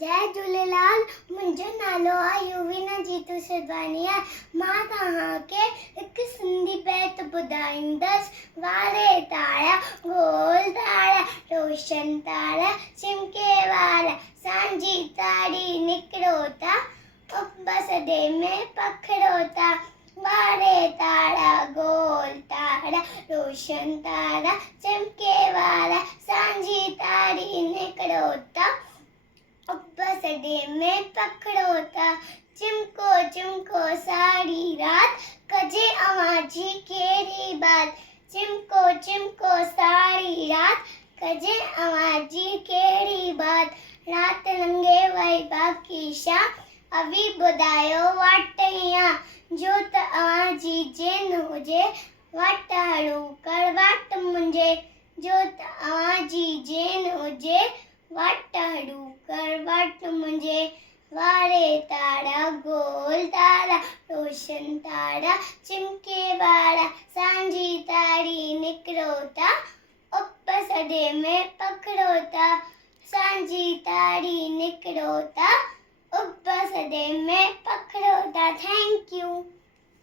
जय झूलेलाल। मुंहिंजो नालो आहे युवीना जीतू सिरवानी आहे। मां तव्हांखे हिकु सिंधी बैत ॿुधाईंदसि। वारे तारा गोल तारा रोशन तारा चिमके वारा सांझी ताड़ी निकिरो था सॾे में पखड़ो था। वारे तारा गोल तारा रोशन तारा चिमके वारा सांझी ताड़ी निकिरो था सॾे में पखड़ो था। चिमको चिमको सारी रात कजे अवांजी कहिड़ी बात। चिमको चिमको सारी रात कजे अवांजी कहिड़ी बात। रात लंघे वई बाक़ी छा अवी ॿुधायो वाटइया। जो त अवांजी जेन हुजे वाट हड़ू कर वाट मुंहिंजे। जो त अवांजी जेन हुजे वाट हड़ू कर वाट मुंहिंजे। वारे तारा गोल तारा रोशन तारा चिमके वारा सांझी ताड़ी निकिरो था सॾे में पखड़ो था। सांझी ताड़ी निकिरो था सॾे में पखड़ो था। Thank you.